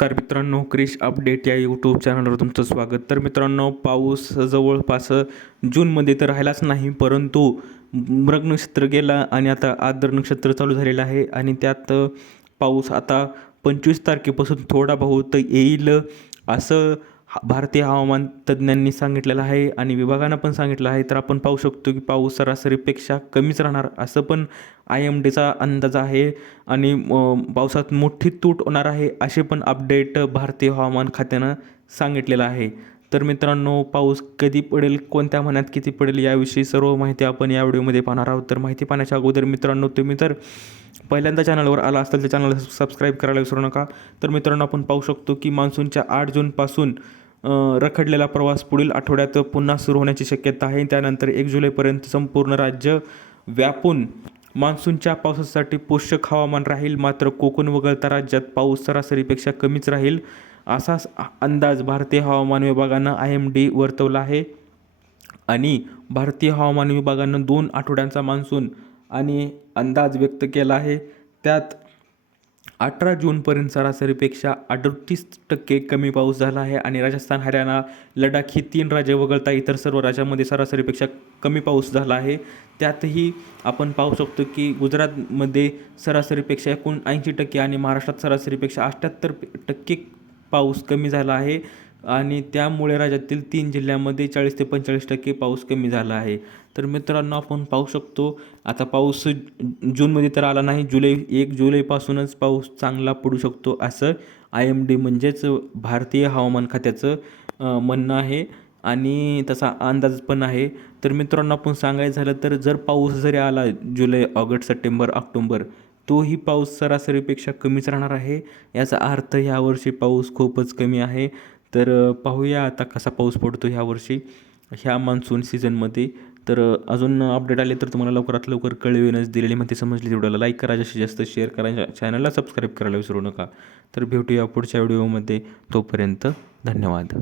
नमस्कार मित्रांनो, क्रिश अपडेट या यूट्यूब चॅनलवर तुमचं स्वागत. तर मित्रांनो, पाऊस जवळपास जूनमध्ये तर राहिलाच नाही, परंतु मृग नक्षत्र गेला आणि आता आर्द्र नक्षत्र चालू झालेलं आहे आणि त्यात पाऊस आता 25 तारखेपासून थोडा बहुत येईल असं भारतीय हवामान तज्ज्ञांनी सांगितलेलं आहे आणि विभागानं पण सांगितलं आहे. तर आपण पाहू शकतो की पाऊस सरासरीपेक्षा कमीच राहणार असं पण IMDचा अंदाज आहे आणि पावसात मोठी तूट होणार आहे असे पण अपडेट भारतीय हवामान खात्यानं सांगितलेलं आहे. तर मित्रांनो, पाऊस कधी पडेल, कोणत्या महिन्यात किती पडेल याविषयी सर्व माहिती आपण या व्हिडिओमध्ये पाहणार आहोत. तर माहिती पाहण्याच्या अगोदर मित्रांनो, तुम्ही तर पहिल्यांदा चॅनलवर आला असाल तर चॅनलला सबस्क्राईब करायला विसरू नका. तर मित्रांनो, आपण पाहू शकतो की मान्सूनच्या 8 जूनपासून रखडलेला प्रवास पुढील आठवड्यात पुन्हा सुरू होण्याची शक्यता आहे. त्यानंतर 1 जुलैपर्यंत संपूर्ण राज्य व्यापून मान्सूनच्या पावसासाठी पोषक हवामान राहील. मात्र कोकण वगळता राज्यात पाऊस सरासरीपेक्षा कमीच राहील असा अंदाज भारतीय हवामान विभागानं IMD वर्तवला आहे. आणि भारतीय हवामान विभागानं 2 आठवड्यांचा मान्सून आणि अंदाज व्यक्त केला आहे. त्यात 18 जूनपर्यंत सरासरीपेक्षा 38% कमी पाऊस झाला आहे आणि राजस्थान, हरियाणा, लडाख ही 3 राज्ये वगळता इतर सर्व राज्यांमध्ये सरासरीपेक्षा कमी पाऊस झाला आहे. त्यातही आपण पाहू शकतो की गुजरातमध्ये सरासरीपेक्षा 79% आणि महाराष्ट्रात सरासरीपेक्षा 78% पाऊस कमी झाला आहे आणि त्यामुळे राज्यातील 3 जिल्ह्यांमध्ये 40 ते 45% पाऊस कमी झाला आहे. तर मित्रांनो, आपण पाहू शकतो आता पाऊस जूनमध्ये तर आला नाही, 1 जुलैपासूनच पाऊस चांगला पडू शकतो असं IMD म्हणजेच भारतीय हवामान खात्याचं म्हणणं आहे आणि तसा अंदाज पण आहे. तर मित्रांनो, आपण सांगायचं झालं तर जर पाऊस जरी आला जुलै, ऑगस्ट, सप्टेंबर, ऑक्टोबर, तोही पाऊस सरासरीपेक्षा कमीच राहणार आहे. याचा अर्थ ह्यावर्षी पाऊस खूपच कमी आहे. तर पाहूया आता कसा पाऊस पडतो ह्यावर्षी ह्या मान्सून सीझनमध्ये. तर अजून अपडेट आले तर तुम्हाला लवकरात लवकर कळवेनच. दिलेली माहिती समजली व्हिडिओला लाईक करा, जास्तीत जास्त शेअर करा, चॅनलला सबस्क्राईब करायला विसरू नका. तर भेटूया पुढच्या व्हिडिओमध्ये. तोपर्यंत धन्यवाद.